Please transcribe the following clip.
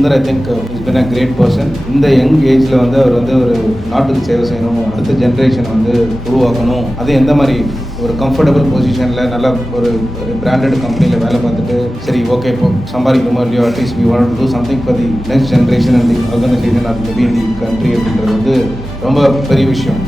Sundar I think is been a great person. இந்த young ஏஜில் வந்து அவர் வந்து ஒரு நாட்டுக்கு சேவை செய்யணும், அடுத்த ஜென்ரேஷனை வந்து உருவாக்கணும். அது எந்த மாதிரி ஒரு கம்ஃபர்டபுள் பொசிஷனில் நல்ல ஒரு பிராண்டட் கம்பெனியில் வேலை பார்த்துட்டு சரி ஓகே இப்போ சம்பாதிக்கணுமோ இல்லையோ at least we want to do something for the next generation and the organisation of the country அப்படின்றது வந்து ரொம்ப பெரிய விஷயம்.